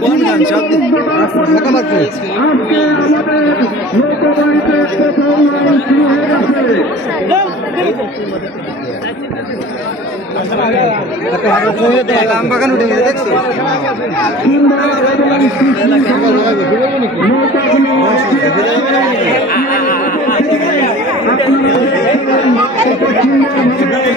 কোন গান বাগান উঠে গেছে দেখছ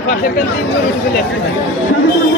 ওই পাশের কান তিন জন উঠে চলে